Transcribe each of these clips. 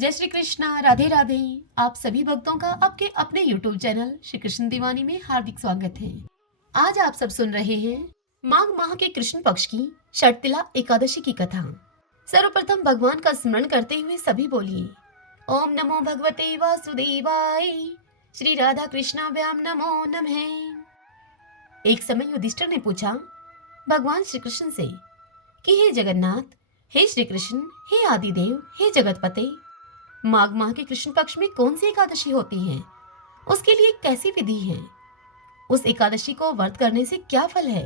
जय श्री कृष्णा, राधे राधे। आप सभी भक्तों का आपके अपने YouTube चैनल श्री कृष्ण दीवानी में हार्दिक स्वागत है। आज आप सब सुन रहे हैं माघ माह के कृष्ण पक्ष की षटतिला एकादशी की कथा। सर्वप्रथम भगवान का स्मरण करते हुए सभी बोलिए ओम नमो भगवते वासुदेवाय, श्री राधा कृष्णाभ्याम नमो नमः। एक समय युधिष्ठिर ने पूछा भगवान श्री कृष्ण से कि हे जगन्नाथ, हे श्री कृष्ण, हे आदिदेव, हे जगतपते, माघ माह के कृष्ण पक्ष में कौन सी एकादशी होती है, उसके लिए कैसी विधि है, उस एकादशी को व्रत करने से क्या फल है।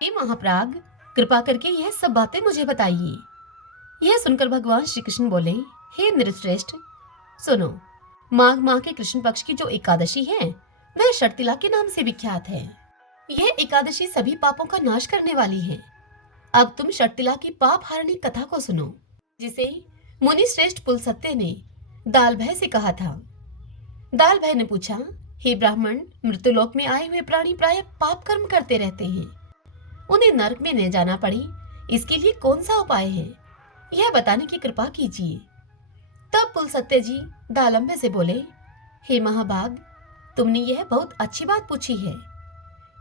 हे महाप्राग, कृपा करके यह सब बातें मुझे बताइए। यह सुनकर भगवान श्री कृष्ण बोले हे नृश्रेष्ठ, सुनो, माघ माह के कृष्ण पक्ष की जो एकादशी है वह षटतिला के नाम से विख्यात है। यह एकादशी सभी पापों का नाश करने वाली है। अब तुम षटतिला की पाप हारणी कथा को सुनो, जिसे मुनि श्रेष्ठ पुलसत्य ने दाल भय से कहा था। दाल भय ने पूछा, हे ब्राह्मण, मृत्युलोक में आए हुए प्राणी प्राय पाप कर्म करते रहते हैं, उन्हें नरक में न जाना पड़े, इसके लिए कौन सा उपाय है, यह बताने की कृपा कीजिए। तब पुलसत्य जी दालंभे से बोले, हे महाभाग, तुमने यह बहुत अच्छी बात पूछी है।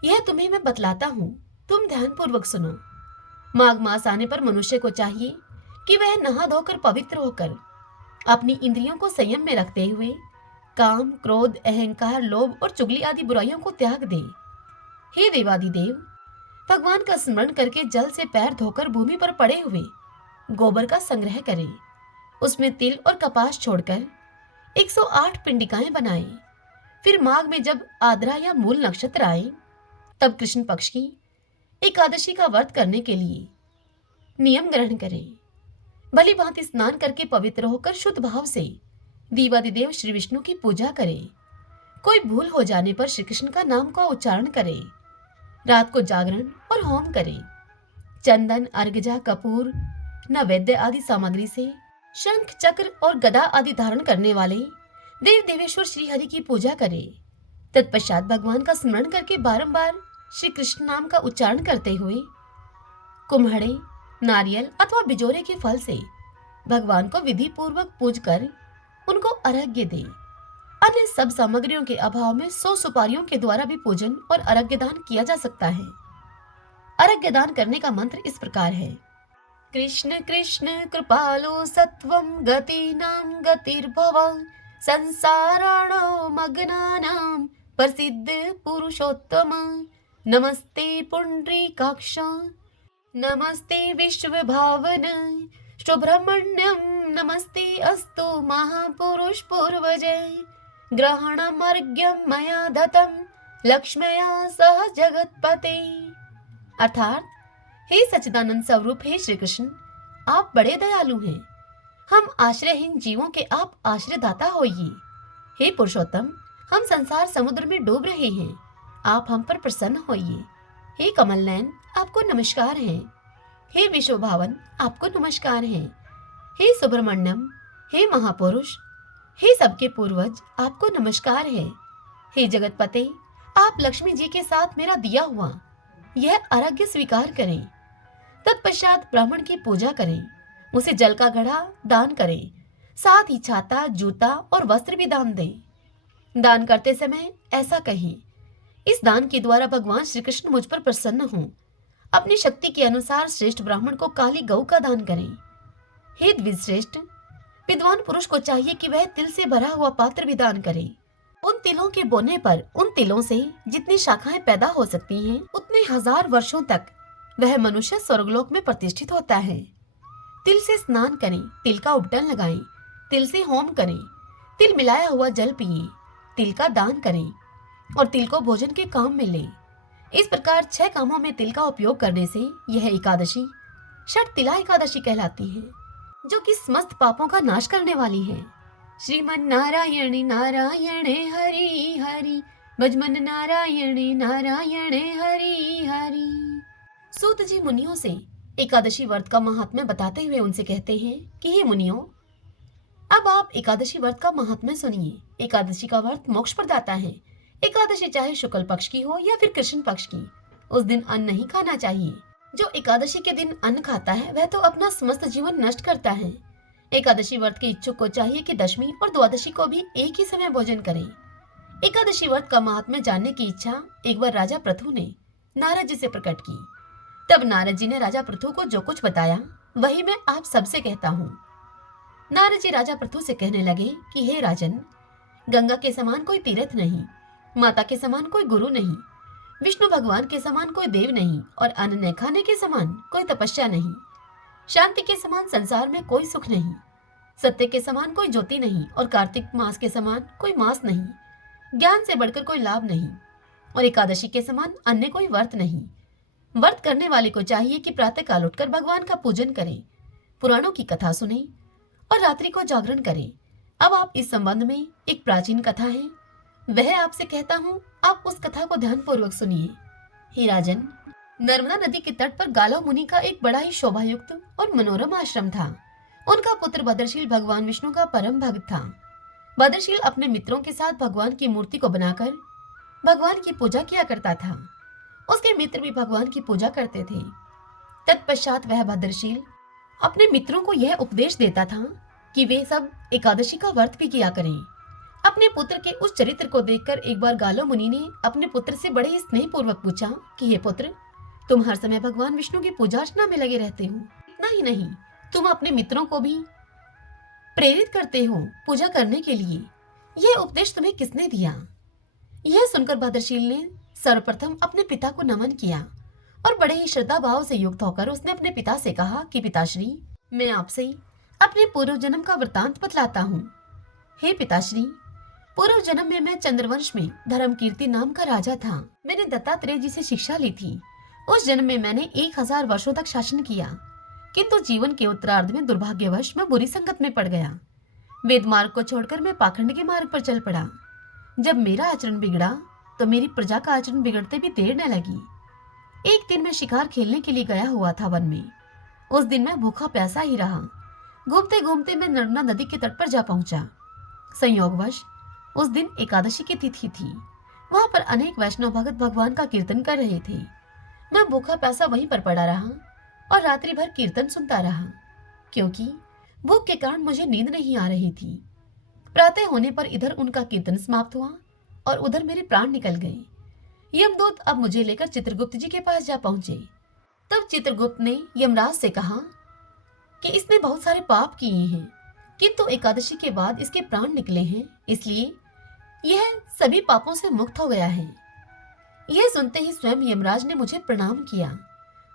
यह तुम्हें मैं बतलाता हूँ, तुम ध्यान पूर्वक सुनो। माघ मास आने पर मनुष्य को चाहिए कि वह नहा धोकर पवित्र होकर अपनी इंद्रियों को संयम में रखते हुए काम, क्रोध, अहंकार, लोभ और चुगली आदि बुराइयों को त्याग दे। हे देवादिदेव, भगवान का स्मरण करके जल से पैर धोकर भूमि पर पड़े हुए गोबर का संग्रह करें, उसमें तिल और कपास छोड़कर 108 पिंडिकाएं बनाएं। फिर माघ में जब आद्रा या मूल नक्षत्र आए तब कृष्ण पक्ष की एकादशी का व्रत करने के लिए नियम ग्रहण करें। भली भांति स्नान करके पवित्र होकर शुद्ध भाव से देवादिदेव श्री विष्णु की पूजा करें। कोई भूल हो जाने पर श्री कृष्ण का नाम का उच्चारण करें। रात को जागरण और होम करें। चंदन, अर्गजा, कपूर, नैवेद्य आदि सामग्री से शंख, चक्र और गदा आदि धारण करने वाले देव देवेश्वर श्री हरि की पूजा करें। तत्पश्चात भगवान का स्मरण करके बारंबार श्री कृष्ण नाम का उच्चारण करते हुए कुम्हड़े, नारियल अथवा बिजोरे के फल से भगवान को विधि पूर्वक पूज कर उनको अर्घ्य दे। अन्य सब सामग्रियों के अभाव में 100 सुपारियों के द्वारा भी पूजन और अर्घ्य दान किया जा सकता है। अर्घ्य दान करने का मंत्र इस प्रकार है, कृष्ण कृष्ण कृपालो सत्वं गतीनां गतिर्भव संसाराणो मग्नानां प्रसिद्ध पुरुषोत्तम नमस्ते पुंडरीकाक्ष नमस्ते विश्वभावन सुब्रह्मण्यम नमस्ते अस्तु महापुरुष पूर्वजय ग्रहणमर्घ्यं मया दत्तं लक्ष्म्या सह जगतपते। अर्थात, हे सच्चिदानंद स्वरूप, हे श्री कृष्ण, आप बड़े दयालु हैं। हम आश्रयहीन जीवों के आप आश्रयदाता होइए। हे पुरुषोत्तम, हम संसार समुद्र में डूब रहे हैं, आप हम पर प्रसन्न होइए। हे कमल नयन, आपको नमस्कार है। हे विश्वभावन, आपको नमस्कार है। हे सुब्रमण्यम, हे महापुरुष, हे सबके पूर्वज, आपको नमस्कार है। हे जगतपते, आप लक्ष्मी जी के साथ मेरा दिया हुआ यह अर्घ्य स्वीकार करें। तत्पश्चात ब्राह्मण की पूजा करें, उसे जल का घड़ा दान करें, साथ ही छाता, जूता और वस्त्र भी दान दें। दान करते समय ऐसा कहें, इस दान के द्वारा भगवान श्री कृष्ण मुझ पर प्रसन्न हों। अपनी शक्ति के अनुसार श्रेष्ठ ब्राह्मण को काली गौ का दान करें। हे द्विजश्रेष्ठ, विद्वान पुरुष को चाहिए कि वह तिल से भरा हुआ पात्र भी दान करे। उन तिलों के बोने पर उन तिलों से जितनी शाखाएं पैदा हो सकती हैं, उतने 1000 वर्षों तक वह मनुष्य स्वर्गलोक में प्रतिष्ठित होता है। तिल से स्नान करें, तिल का उपटन लगाएं, तिल से होम करें, तिल मिलाया हुआ जल पिए, तिल का दान करें और तिल को भोजन के काम में लें। इस प्रकार 6 कामों में तिल का उपयोग करने से यह एकादशी षटतिला एकादशी कहलाती है, जो कि समस्त पापों का नाश करने वाली है। श्रीमन नारायण नारायण हरि हरि, भजमन नारायण नारायण हरि हरि। सूत जी मुनियों से एकादशी व्रत का महात्म्य बताते हुए उनसे कहते हैं कि हे मुनियों, अब आप एकादशी व्रत का महात्म्य सुनिए। एकादशी का व्रत मोक्ष प्रदाता है। एकादशी चाहे शुक्ल पक्ष की हो या फिर कृष्ण पक्ष की, उस दिन अन्न नहीं खाना चाहिए। जो एकादशी के दिन अन्न खाता है वह तो अपना समस्त जीवन नष्ट करता है। एकादशी व्रत के इच्छुक को चाहिए कि दशमी और द्वादशी को भी एक ही समय भोजन करें। एकादशी व्रत का महात्म्य जानने की इच्छा एक बार राजा पृथु ने नारद जी से प्रकट की। तब नारद जी ने राजा पृथु को जो कुछ बताया वही मैं आप सबसे कहता हूँ। नारद जी राजा पृथु से कहने लगे कि हे राजन, गंगा के समान कोई तीर्थ नहीं, माता के समान कोई गुरु नहीं, विष्णु भगवान के समान कोई देव नहीं और अन्न न खाने के समान कोई तपस्या नहीं, शांति के समान संसार में कोई सुख नहीं, सत्य के समान कोई ज्योति नहीं और कार्तिक मास के समान कोई मास नहीं, ज्ञान से बढ़कर कोई लाभ नहीं और एकादशी के समान अन्य कोई व्रत नहीं। व्रत करने वाले को चाहिए कि प्रातः काल उठकर भगवान का पूजन करे, पुराणों की कथा सुने और रात्रि को जागरण करे। अब आप इस संबंध में एक प्राचीन कथा है, वह आपसे कहता हूँ, आप उस कथा को ध्यान पूर्वक सुनिए। हे राजन, नर्मदा नदी के तट पर गालव मुनि का एक बड़ा ही शोभायुक्त और मनोरम आश्रम था। उनका पुत्र भद्रशील भगवान विष्णु का परम भक्त था। भद्रशील अपने मित्रों के साथ भगवान की मूर्ति को बनाकर भगवान की पूजा किया करता था। उसके मित्र भी भगवान की पूजा करते थे। तत्पश्चात वह भद्रशील अपने मित्रों को यह उपदेश देता था कि वे सब एकादशी का व्रत भी किया करें। अपने पुत्र के उस चरित्र को देखकर एक बार गालो मुनि ने अपने पुत्र से बड़े ही स्नेह पूर्वक पूछा कि हे पुत्र, तुम हर समय भगवान विष्णु की पूजा अर्चना में लगे रहते हो। इतना ही नहीं, तुम अपने मित्रों को भी प्रेरित करते हो पूजा करने के लिए। यह उपदेश तुम्हें किसने दिया? यह सुनकर भद्रशील ने सर्वप्रथम अपने पिता को नमन किया और बड़े ही श्रद्धा भाव से युक्त होकर उसने अपने पिता से कहा कि पिताश्री, मैं आपसे अपने पूर्व जन्म का वृतांत बतलाता हूँ। हे पिताश्री, पूर्व जन्म में मैं चंद्रवंश में धर्मकीर्ति नाम का राजा था। मैंने दत्तात्रेय जी से शिक्षा ली थी। उस जन्म में मैंने 1000 वर्षों तक शासन किया, किंतु जीवन के उत्तरार्ध में दुर्भाग्यवश मैं बुरी संगत में पड़ गया। वेद मार्ग को छोड़कर मैं पाखंड के मार्ग पर चल पड़ा। जब मेरा आचरण बिगड़ा तो मेरी प्रजा का आचरण बिगड़ते भी देर न लगी। एक दिन मैं शिकार खेलने के लिए गया हुआ था वन में। उस दिन मैं भूखा प्यासा ही रहा। घूमते घूमते मैं नर्मदा नदी के तट पर जा पहुंचा। संयोगवश उस दिन एकादशी की तिथि थी। वहां पर अनेक वैष्णव भगत भगवान का कीर्तन कर रहे थे। मैं भूखा प्यासा वहीं पर पड़ा रहा और रात्रि भर कीर्तन सुनता रहा, क्योंकि भूख के कारण मुझे नींद नहीं आ रही थी। प्रातः होने पर इधर उनका कीर्तन समाप्त हुआ और उधर मेरे प्राण निकल गए। यमदूत अब मुझे लेकर चित्रगुप्त जी के पास जा पहुंचे। तब चित्रगुप्त ने यमराज से कहा कि इसने बहुत सारे पाप किए हैं, किंतु एकादशी के बाद इसके प्राण निकले हैं, इसलिए यह सभी पापों से मुक्त हो गया है। यह सुनते ही स्वयं यमराज ने मुझे प्रणाम किया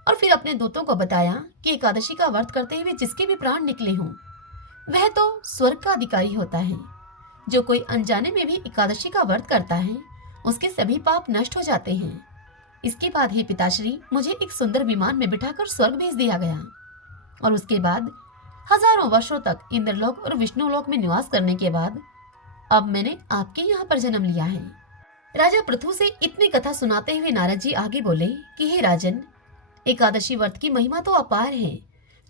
और फिर अपने दूतों को बताया कि एकादशी का व्रत करते हुए जिसके भी प्राण निकले हों, वह तो स्वर्ग का अधिकारी होता है। जो कोई अनजाने में भी एकादशी का व्रत करता है, उसके सभी पाप नष्ट हो जाते हैं। इसके बाद हे पिताश्री, मुझे एक सुंदर विमान में बिठाकर स्वर्ग भेज दिया गया और उसके बाद हजारों वर्षों तक इंद्रलोक और विष्णुलोक में निवास करने के बाद अब मैंने आपके यहाँ पर जन्म लिया है। राजा पृथु से इतनी कथा सुनाते हुए नारद जी आगे बोले कि हे राजन, एकादशी व्रत की महिमा तो अपार है।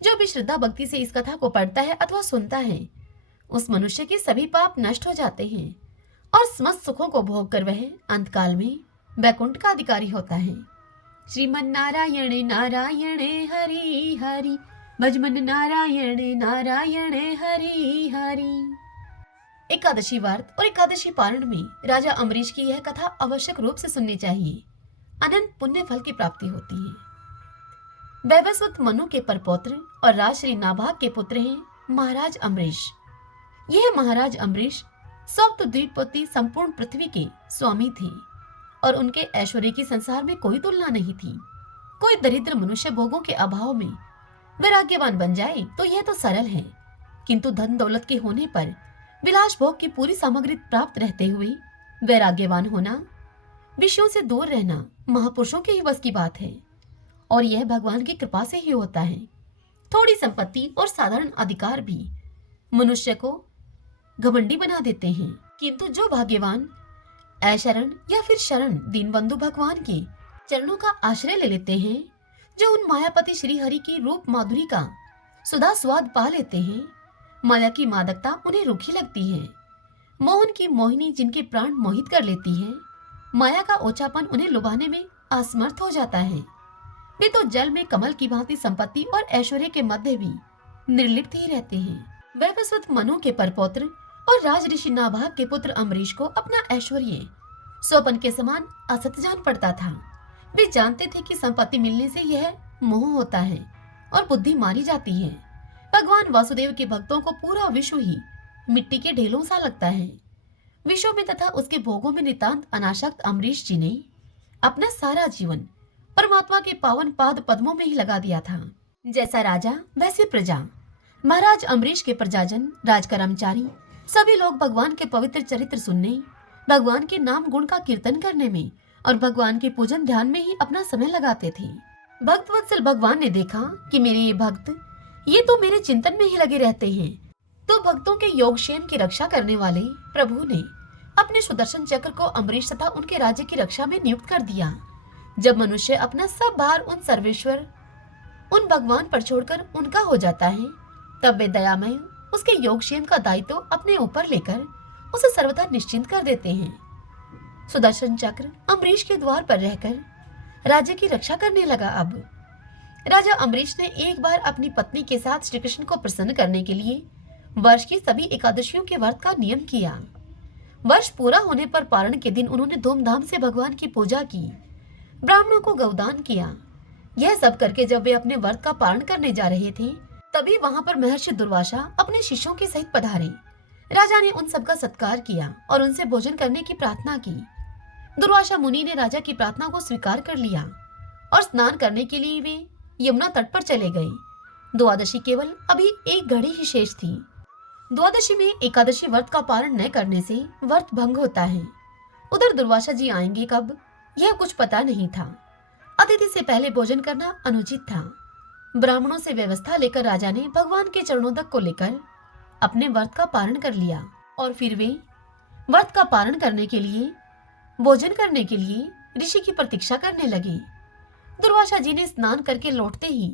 जो भी श्रद्धा भक्ति से इस कथा को पढ़ता है अथवा सुनता है, उस मनुष्य के सभी पाप नष्ट हो जाते हैं और समस्त सुखों को भोग कर वह अंतकाल में वैकुंठ का अधिकारी होता है। श्रीमन नारायण नारायण हरि हरि, भजमन नारायण नारायण हरि हरि। एकादशी व्रत और एकादशी पारण में राजा अम्बरीश की यह कथा आवश्यक रूप से सुननी चाहिए। अनंत पुण्य फल की प्राप्ति होती है। वैवस्वत मनु के परपौत्र और राजश्री नाभाग के पुत्र हैं महाराज अम्बरीश। यह महाराज अम्बरीश सप्त द्वीपवती संपूर्ण पृथ्वी के स्वामी थे और उनके ऐश्वर्य की संसार में कोई तुलना नहीं थी। कोई दरिद्र मनुष्य भोगों के अभाव में वैराग्यवान बन जाए तो यह तो सरल है, किंतु धन दौलत के होने पर विलास भोग की पूरी सामग्री प्राप्त रहते हुए वैराग्यवान होना, विषयों से दूर रहना महापुरुषों के ही बस की बात है और यह भगवान की कृपा से ही होता है। थोड़ी संपत्ति और साधारण अधिकार भी मनुष्य को घमंडी बना देते हैं, किंतु जो भाग्यवान ऐशरण या फिर शरण दीनबंधु भगवान के चरणों का आश्रय ले लेते हैं, जो उन मायापति श्री हरि की रूप माधुरी का सुधा स्वाद पा लेते हैं, माया की मादकता उन्हें रूखी लगती है, मोहन की मोहिनी जिनके प्राण मोहित कर लेती है, माया का ओछापन उन्हें लुभाने में असमर्थ हो जाता है। वे तो जल में कमल की भांति संपत्ति और ऐश्वर्य के मध्य भी निर्लिप्त ही रहते हैं। वैवस्वत मनु के परपौत्र और राज ऋषि नाभाग के पुत्र अम्बरीश को अपना ऐश्वर्य स्वपन के समान असत जान पड़ता था। वे जानते थे कि संपत्ति मिलने से यह मोह होता है और बुद्धि मारी जाती है। भगवान वासुदेव के भक्तों को पूरा विश्व ही मिट्टी के ढेलों सा लगता है। विश्व में तथा उसके भोगों में नितांत अनासक्त अम्बरीश जी ने अपना सारा जीवन परमात्मा के पावन पाद पद्मों में ही लगा दिया था। जैसा राजा वैसे प्रजा। महाराज अम्बरीश के प्रजाजन, राज कर्मचारी सभी लोग भगवान के पवित्र चरित्र सुनने, भगवान के नाम गुण का कीर्तन करने में और भगवान के पूजन ध्यान में ही अपना समय लगाते थे। भक्त वत्सल भगवान ने देखा कि मेरे ये भक्त ये तो मेरे चिंतन में ही लगे रहते हैं, तो भक्तों के योगक्षेम की रक्षा करने वाले प्रभु ने अपने सुदर्शन चक्र को अम्बरीश तथा उनके राज्य की रक्षा में नियुक्त कर दिया। जब मनुष्य अपना सब भार उन सर्वेश्वर, उन भगवान पर छोड़कर उनका हो जाता है, तब वे दयामय उसके योगक्षेम का दायित्व अपने ऊपर लेकर उसे सर्वथा निश्चिंत कर देते हैं। सुदर्शन चक्र अम्बरीश के द्वार पर रहकर राज्य की रक्षा करने लगा। अब राजा अम्बरीश ने एक बार अपनी पत्नी के साथ श्री कृष्ण को प्रसन्न करने के लिए वर्ष की सभी एकादशियों के व्रत का नियम किया। वर्ष पूरा होने पर पारण के दिन उन्होंने धूमधाम से भगवान की पूजा की, ब्राह्मणों को गौदान किया। यह सब करके जब वे अपने व्रत का पारण करने जा रहे थे, तभी वहां पर महर्षि दुर्वासा अपने शिष्यों के सहित पधारे। राजा ने उन सबका सत्कार किया और उनसे भोजन करने की प्रार्थना की। दुर्वासा मुनि ने राजा की प्रार्थना को स्वीकार कर लिया और स्नान करने के लिए वे यमुना तट पर चले गए। द्वादशी केवल अभी एक घड़ी ही शेष थी। द्वादशी में एकादशी व्रत का पारण न करने से व्रत भंग होता है। उधर दुर्वासा जी आएंगे कब, यह कुछ पता नहीं था। अतिथि से पहले भोजन करना अनुचित था। ब्राह्मणों से व्यवस्था लेकर राजा ने भगवान के चरणोदक को लेकर अपने व्रत का पारण कर लिया और फिर वे व्रत का पारण करने के लिए, भोजन करने के लिए ऋषि की प्रतीक्षा करने लगे। दुर्वासा जी ने स्नान करके लौटते ही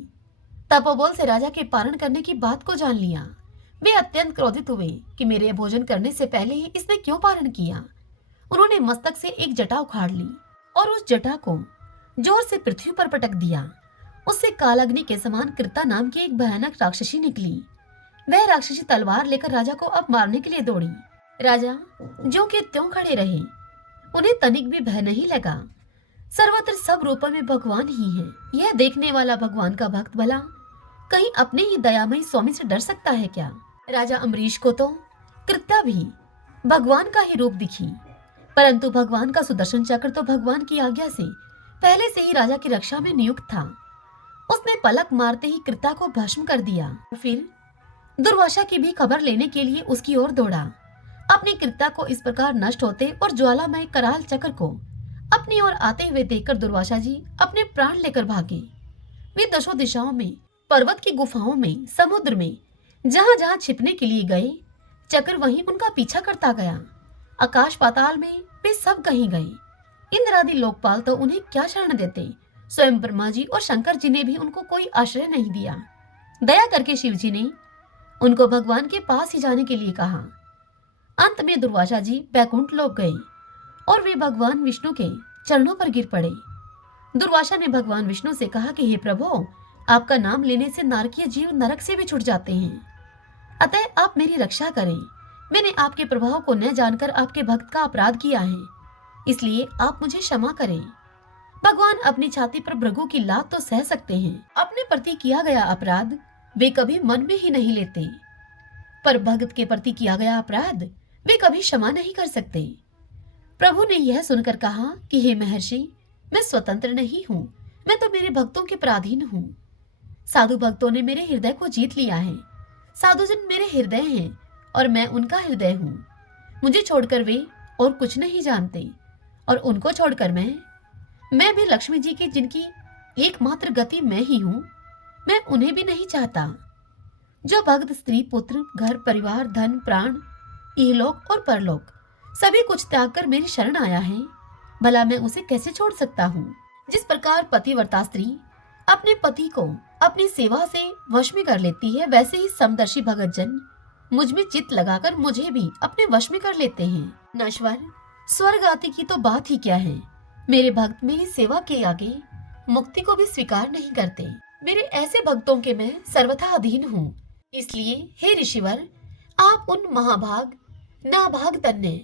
तपोबल से राजा के पारण करने की बात को जान लिया। वे अत्यंत क्रोधित हुए कि मेरे भोजन करने से पहले ही इसने क्यों पारण किया। उन्होंने मस्तक से एक जटा उखाड़ ली और उस जटा को जोर से पृथ्वी पर पटक दिया। उससे कालाग्नि के समान कृता नाम की एक भयानक राक्षसी निकली। वह राक्षसी तलवार लेकर राजा को अब मारने के लिए दौड़ी। राजा ज्यों के त्यों खड़े रहे, उन्हें तनिक भी भय नहीं लगा। सर्वत्र सब रूपों में भगवान ही है। यह देखने वाला भगवान का भक्त भला कहीं अपने ही दयामयी स्वामी से डर सकता है क्या। राजा अम्बरीश को तो कृत्या भी भगवान का ही रूप दिखी, परंतु भगवान का सुदर्शन चक्र तो भगवान की आज्ञा से पहले से ही राजा की रक्षा में नियुक्त था। उसने पलक मारते ही कृत्या को भस्म कर दिया। फिर दुर्वासा की भी खबर लेने के लिए उसकी ओर दौड़ा। अपनी कृत्या को इस प्रकार नष्ट होते और ज्वालामय कराल चक्र को अपनी ओर आते हुए देखकर दुर्वासा जी अपने प्राण लेकर भागे। वे दशों दिशाओं में, पर्वत की गुफाओं में, समुद्र में, जहां जहां छिपने के लिए गए, चक्र वहीं उनका पीछा करता गया। आकाश पाताल में वे सब कहीं गए। इंद्र आदि लोकपाल तो उन्हें क्या शरण देते। स्वयं ब्रह्मा जी और शंकर जी ने भी उनको कोई आश्रय नहीं दिया। दया करके शिव जी ने उनको भगवान के पास ही जाने के लिए कहा। अंत में दुर्वासा जी बैकुंठ लोक गए और वे भगवान विष्णु के चरणों पर गिर पड़े। दुर्वासा ने भगवान विष्णु से कहा कि हे प्रभु, आपका नाम लेने से नारकीय जीव नरक से भी छूट जाते हैं, अतः आप मेरी रक्षा करें। मैंने आपके प्रभाव को न जानकर आपके भक्त का अपराध किया है, इसलिए आप मुझे क्षमा करें। भगवान अपनी छाती पर भृगु की लात तो सह सकते हैं, अपने प्रति किया गया अपराध वे कभी मन में ही नहीं लेते, पर भक्त के प्रति किया गया अपराध वे कभी क्षमा नहीं कर सकते। प्रभु ने यह सुनकर कहा कि हे महर्षि, मैं स्वतंत्र नहीं हूँ, मैं तो मेरे भक्तों के पराधीन हूँ। साधु भक्तों ने मेरे हृदय को जीत लिया है। साधुजन मेरे हृदय हैं और मैं उनका हृदय हूँ। मुझे छोड़कर वे और कुछ नहीं जानते और उनको छोड़कर मैं भी लक्ष्मी जी की, जिनकी एकमात्र गति मैं ही हूँ, मैं उन्हें भी नहीं चाहता। जो भक्त स्त्री, पुत्र, घर परिवार, धन, प्राण, इहलोक और परलोक सभी कुछ त्याग कर मेरी शरण आया है, भला मैं उसे कैसे छोड़ सकता हूँ। जिस प्रकार पतिव्रता स्त्री अपने पति को अपनी सेवा से वश में कर लेती है, वैसे ही समदर्शी भगत जन मुझ में चित्त लगाकर मुझे भी अपने वश में कर लेते हैं। नश्वर स्वर्ग आदि की तो बात ही क्या है, मेरे भक्त मेरी सेवा के आगे मुक्ति को भी स्वीकार नहीं करते। मेरे ऐसे भक्तों के मैं सर्वथा अधीन हूँ। इसलिए हे ऋषिवर, आप उन महाभाग नाभाग तन्ने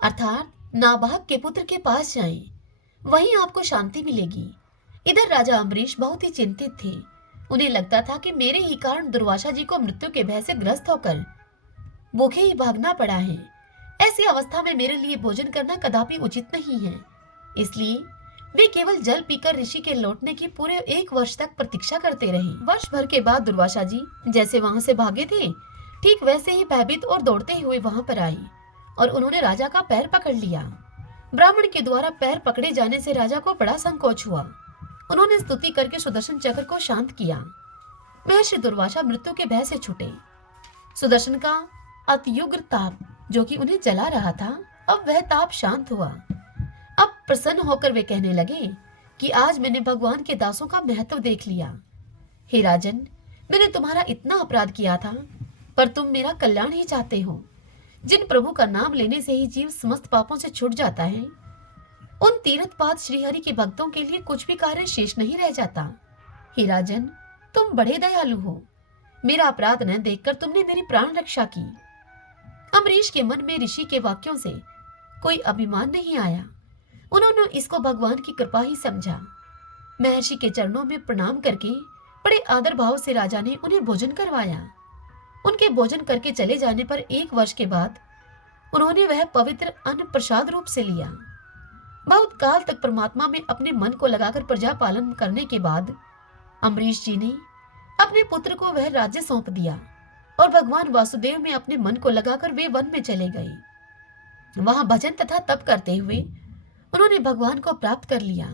अर्थात नाभाग के पुत्र के पास जाएं, वहीं आपको शांति मिलेगी। इधर राजा अम्बरीश बहुत ही चिंतित थे। उन्हें लगता था कि मेरे ही कारण दुर्वासा जी को मृत्यु के भय से ग्रस्त होकर भूखे ही भागना पड़ा है। ऐसी अवस्था में मेरे लिए भोजन करना कदापि उचित नहीं है। इसलिए वे केवल जल पीकर ऋषि के लौटने की पूरे 1 वर्ष तक प्रतीक्षा करते रहे। वर्ष भर के बाद दुर्वासा जी जैसे वहां से भागे थे, ठीक वैसे ही भयभीत और दौड़ते हुए वहां पर आई और उन्होंने राजा का पैर पकड़ लिया। ब्राह्मण के द्वारा पैर पकड़े जाने से राजा को बड़ा संकोच हुआ। उन्होंने स्तुति करके सुदर्शन चक्र को शांत किया। महर्षि दुर्वासा मृत्यु के भय से छूटे। सुदर्शन का अत्युग्र ताप जो कि उन्हें जला रहा था, अब वह ताप शांत हुआ। अब प्रसन्न होकर वे कहने लगे कि आज मैंने भगवान के दासों का महत्व देख लिया। हे राजन, मैंने तुम्हारा इतना अपराध किया था, पर तुम मेरा कल्याण ही चाहते हो। जिन प्रभु का नाम लेने से ही जीव समस्त पापों से छूट जाता है, उन तीर्थपाद श्रीहरि के भक्तों के लिए कुछ भी कार्य शेष नहीं रह जाता। हे राजन, तुम बड़े दयालु हो। मेरा अपराध न देखकर तुमने मेरी प्राण रक्षा की। अम्बरीश के मन में ऋषि के वाक्यों से कोई अभिमान नहीं आया। उन्होंने इसको भगवान की कृपा ही समझा। महर्षि के चरणों में प्रणाम करके बड़े आदर भाव से राजा ने उन्हें भोजन करवाया। उनके भोजन करके चले जाने पर 1 वर्ष के बाद उन्होंने वह पवित्र अन्न प्रसाद रूप से लिया। बहुत काल तक परमात्मा में अपने मन को लगाकर प्रजा पालन करने के बाद अम्बरीश जी ने अपने पुत्र को वह राज्य सौंप दिया और भगवान वासुदेव में अपने मन को लगाकर वे वन में चले गए। वहां भजन तथा तप करते हुए उन्होंने भगवान को प्राप्त कर लिया।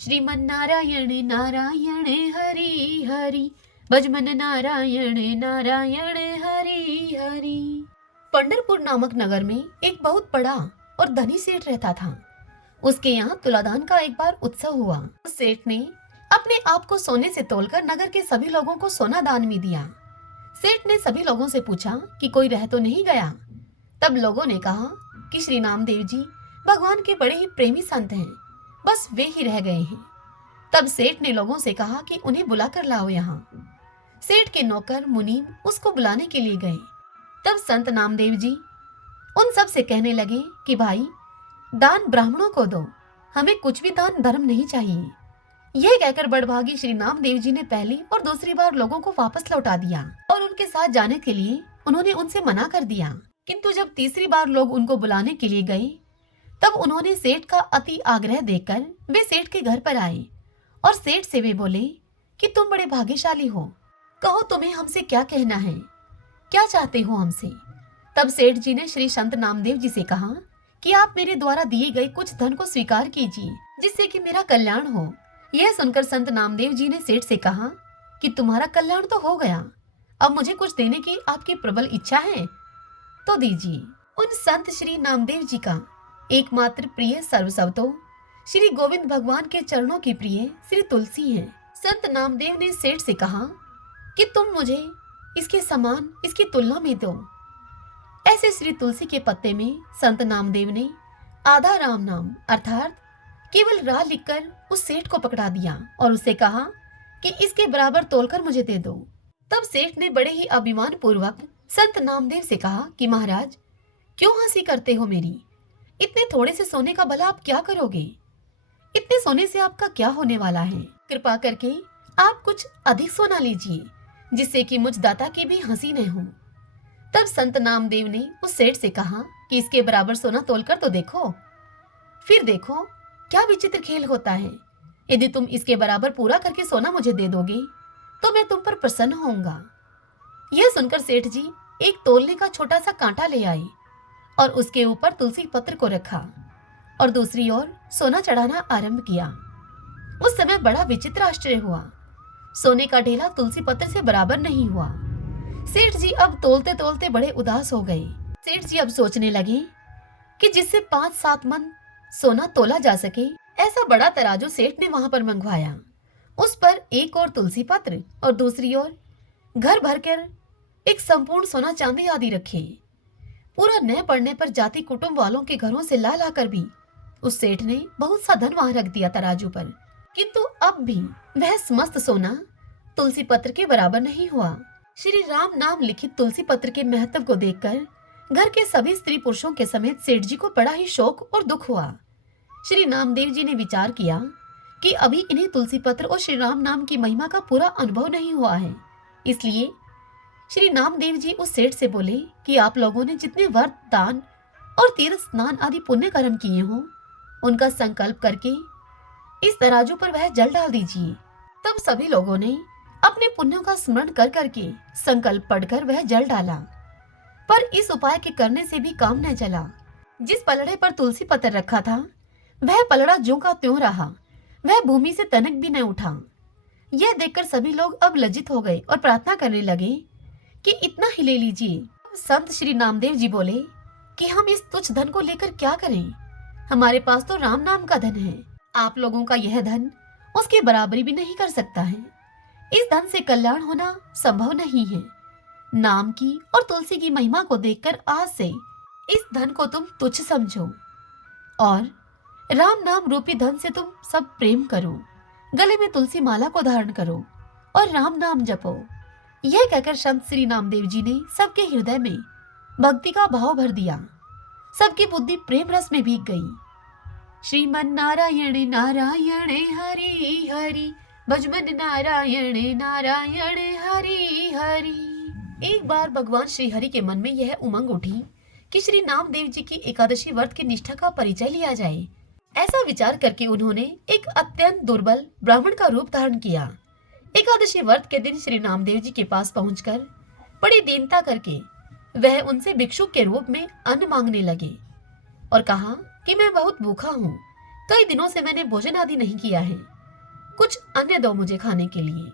श्रीमन नारायण नारायण हरि हरि, भजमन नारायण नारायण हरि हरि। पंढरपुर नामक नगर में एक बहुत बड़ा और धनी सेठ रहता था। उसके यहाँ तुलादान का एक बार उत्सव हुआ। उस सेठ ने अपने आप को सोने से तोलकर नगर के सभी लोगों को सोना दान में दिया। सेठ ने सभी लोगों से पूछा कि कोई रह तो नहीं गया। तब लोगों ने कहा कि श्री नामदेव जी भगवान के बड़े ही प्रेमी संत हैं, बस वे ही रह गए हैं। तब सेठ ने लोगों से कहा कि उन्हें बुलाकर लाओ यहाँ। सेठ के नौकर मुनीम उसको बुलाने के लिए गए। तब संत नामदेव जी उन सब से कहने लगे कि भाई, दान ब्राह्मणों को दो, हमें कुछ भी दान धर्म नहीं चाहिए। यह कहकर बड़भागी श्री नामदेव जी ने पहली और दूसरी बार लोगों को वापस लौटा दिया और उनके साथ जाने के लिए उन्होंने उनसे मना कर दिया। किंतु जब तीसरी बार लोग उनको बुलाने के लिए गए, तब उन्होंने सेठ का अति आग्रह देखकर वे सेठ के घर पर आए और सेठ से वे बोले कि तुम बड़े भाग्यशाली हो, कहो तुम्हें हमसे क्या कहना है, क्या चाहते हो हमसे। तब सेठ जी ने श्री संत नामदेव जी से कहा कि आप मेरे द्वारा दिए गए कुछ धन को स्वीकार कीजिए, जिससे कि मेरा कल्याण हो। यह सुनकर संत नामदेव जी ने सेठ से कहा कि तुम्हारा कल्याण तो हो गया, अब मुझे कुछ देने की आपकी प्रबल इच्छा है तो दीजिए। उन संत श्री नामदेव जी का एकमात्र प्रिय सर्वसवतो श्री गोविंद भगवान के चरणों की प्रिय श्री तुलसी हैं। संत नामदेव ने सेठ से कहा कि तुम मुझे इसके समान इसकी तुलना में दो। ऐसे श्री तुलसी के पत्ते में संत नामदेव ने आधा राम नाम अर्थात केवल रा लिखकर उस सेठ को पकड़ा दिया और उससे कहा कि इसके बराबर तोलकर मुझे दे दो। तब सेठ ने बड़े ही अभिमान पूर्वक संत नामदेव से कहा कि महाराज, क्यों हंसी करते हो मेरी? इतने थोड़े से सोने का भला आप क्या करोगे? इतने सोने से आपका क्या होने वाला है? कृपा करके आप कुछ अधिक सोना लीजिए, जिससे कि मुझ दाता की भी हंसी न हो। तब संत नामदेव ने उस सेठ से कहा कि इसके बराबर सोना तोलकर तो देखो, फिर देखो क्या विचित्र खेल होता है। यदि तुम इसके बराबर पूरा करके सोना मुझे दे दोगे तो मैं तुम पर प्रसन्न होऊंगा। यह सुनकर सेठ जी एक तोलने का छोटा सा कांटा ले आई और उसके ऊपर तुलसी पत्र को रखा और दूसरी ओर सोना चढ़ाना आरंभ किया। उस समय बड़ा विचित्र आश्चर्य हुआ। सोने का ढेला तुलसी पत्र से बराबर नहीं हुआ। सेठ जी अब तोलते तोलते बड़े उदास हो गए। सेठ जी अब सोचने लगे कि जिससे 5-7 मन सोना तोला जा सके, ऐसा बड़ा तराजू सेठ ने वहां पर मंगवाया। उस पर एक और तुलसी पत्र और दूसरी ओर घर भरकर एक संपूर्ण सोना चांदी आदि रखे। पूरा न पड़ने पर जाति कुटुंब वालों के घरों से ला ला कर भी उस सेठ ने बहुत सा धन वहां रख दिया तराजू पर। किंतु अब भी वह समस्त सोना तुलसी पत्र के बराबर नहीं हुआ। श्री राम नाम लिखित तुलसी पत्र के महत्व को देखकर घर के सभी स्त्री पुरुषों के समेत सेठ जी को बड़ा ही शोक और दुख हुआ। श्री नामदेव जी ने विचार किया कि अभी इन्हें तुलसी पत्र और श्री राम नाम की महिमा का पूरा अनुभव नहीं हुआ है। इसलिए श्री नामदेव जी उस सेठ से बोले कि आप लोगों ने जितने व्रत, दान और तीर्थ स्नान आदि पुण्य कर्म किए हों, उनका संकल्प करके इस तराजू पर वह जल डाल दीजिए। तब सभी लोगों ने अपने पुण्यों का स्मरण कर करके संकल्प पढ़कर वह जल डाला, पर इस उपाय के करने से भी काम न चला। जिस पलड़े पर तुलसी पत्र रखा था वह पलड़ा ज्यों का त्यों रहा, वह भूमि से तनक भी न उठा। यह देखकर सभी लोग अब लज्जित हो गए और प्रार्थना करने लगे कि इतना ही ले लीजिए। संत श्री नामदेव जी बोले कि हम इस तुच्छ धन को लेकर क्या करें, हमारे पास तो राम नाम का धन है। आप लोगों का यह धन उसकी बराबरी भी नहीं कर सकता है। इस धन से कल्याण होना संभव नहीं है। नाम की और तुलसी की महिमा को देखकर आज से इस धन को तुम तुच्छ समझो और राम नाम रूपी धन से तुम सब प्रेम करो, गले में तुलसी माला को धारण करो और राम नाम जपो। यह कहकर संत श्री नामदेव जी ने सबके हृदय में भक्ति का भाव भर दिया। सबकी बुद्धि प्रेम रस में भीग गई। श्रीमन नारायण नारायण हरि हरि, भजमन नारायण नारायण हरि हरि। एक बार भगवान श्री हरि के मन में यह उमंग उठी कि श्री नामदेव जी की एकादशी व्रत की निष्ठा का परिचय लिया जाए। ऐसा विचार करके उन्होंने एक अत्यंत दुर्बल ब्राह्मण का रूप धारण किया। एकादशी व्रत के दिन श्री नामदेव जी के पास पहुंचकर बड़ी दीनता करके वह उनसे भिक्षुक के रूप में अन्न मांगने लगे और कहा कि मैं बहुत भूखा हूँ, कई दिनों से मैंने भोजन आदि नहीं किया है, कुछ अन्न दो मुझे खाने के लिए।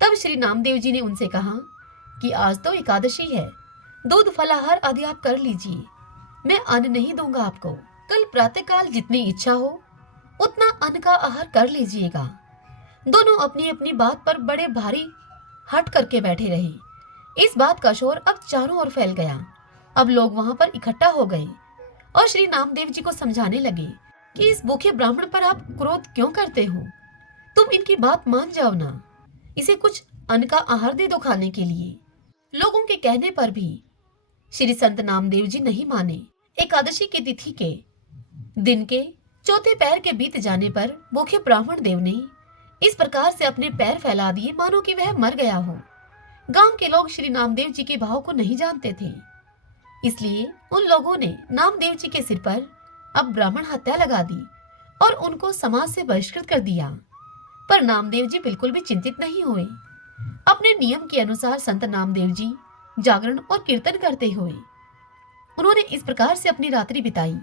तब श्री नामदेव जी ने उनसे कहा कि आज तो एकादशी है, दूध फलाहार आदि आप कर लीजिए, मैं अन्न नहीं दूंगा आपको। कल प्रातःकाल जितनी इच्छा हो उतना अन्न का आहार कर लीजिएगा। दोनों अपनी अपनी बात पर बड़े भारी हट करके बैठे रहे। इस बात का शोर अब चारों ओर फैल गया। अब लोग वहां पर इकट्ठा हो गए और श्री नामदेव जी को समझाने लगे कि इस भूखे ब्राह्मण पर आप क्रोध क्यों करते हो, तुम इनकी बात मान जाओ ना, इसे कुछ अन्न का आहार दे दो खाने के लिए। लोगों के कहने पर भी श्री संत नामदेव जी नहीं माने। एकादशी की तिथि के दिन के चौथे पैर के बीत जाने पर भूखे ब्राह्मण देव ने इस प्रकार से अपने पैर फैला दिए मानो कि वह मर गया हो। गांव के लोग श्री नामदेव जी के भाव को नहीं जानते थे, इसलिए उन लोगों ने नामदेव जी के सिर पर अब ब्राह्मण हत्या लगा दी और उनको समाज से बहिष्कृत कर दिया। पर नामदेव जी बिल्कुल भी चिंतित नहीं हुए। अपने नियम के अनुसार संत नामदेव जी जागरण और कीर्तन करते हुए उन्होंने इस प्रकार से अपनी रात्रि बिताई।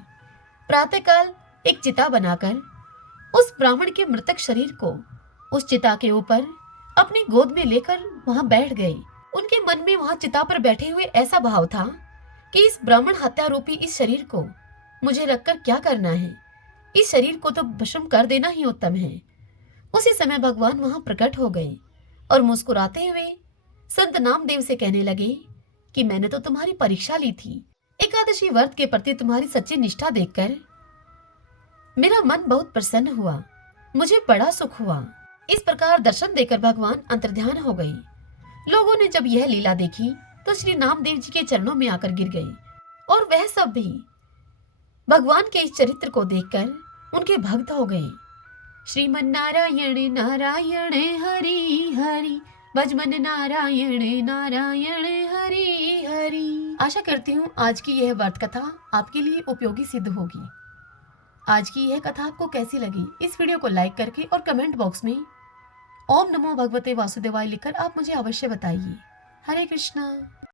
प्रातःकाल एक चिता बनाकर उस ब्राह्मण के मृतक शरीर को उस चिता के ऊपर अपनी गोद में लेकर वहां बैठ गए। उनके मन में वहां चिता पर बैठे हुए ऐसा भाव था कि इस ब्राह्मण हत्या रूपी इस शरीर को मुझे रखकर क्या करना है, इस शरीर को तो भस्म कर देना ही उत्तम है। उसी समय भगवान वहां प्रकट हो गए और मुस्कुराते हुए संत नामदेव से कहने लगे कि मैंने तो तुम्हारी परीक्षा ली थी। एकादशी व्रत के प्रति तुम्हारी सच्ची निष्ठा देखकर मेरा मन बहुत प्रसन्न हुआ, मुझे बड़ा सुख हुआ। इस प्रकार दर्शन देकर भगवान अंतर्ध्यान हो गए। लोगों ने जब यह लीला देखी तो श्री नामदेव जी के चरणों में आकर गिर गए और वह सब भी भगवान के इस चरित्र को देखकर उनके भक्त हो गए। श्रीमन नारायण नारायण हरि हरि, भजमन नारायण नारायण हरि हरि। आशा करती हूँ आज की यह व्रत कथा आपके लिए उपयोगी सिद्ध होगी। आज की यह कथा आपको कैसी लगी, इस वीडियो को लाइक करके और कमेंट बॉक्स में ओम नमो भगवते वासुदेवाय लिखकर आप मुझे अवश्य बताइए। हरे कृष्णा।